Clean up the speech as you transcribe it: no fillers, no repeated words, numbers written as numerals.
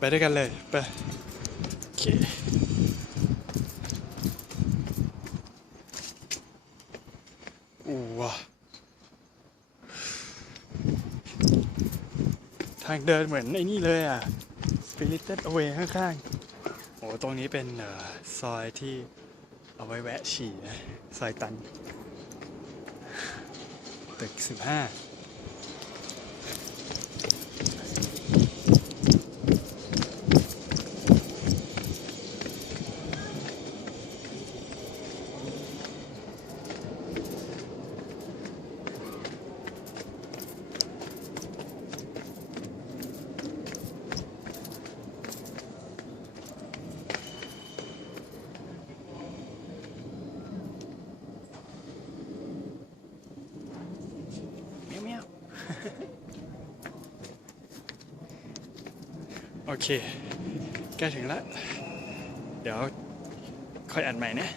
ไปด้วยกันเลยไปโอเคว้าทางเดินเหมือนไอ้นี่เลยอ่ะ Spirited Away ข้างๆโอ้ตรงนี้เป็นซอยที่เอาไว้แวะฉี่นะซอยตันตึก15เมียวเมียวโอเคใกล้ถึงแล้ว เดี๋ยวค่อยอัดใหม่นะ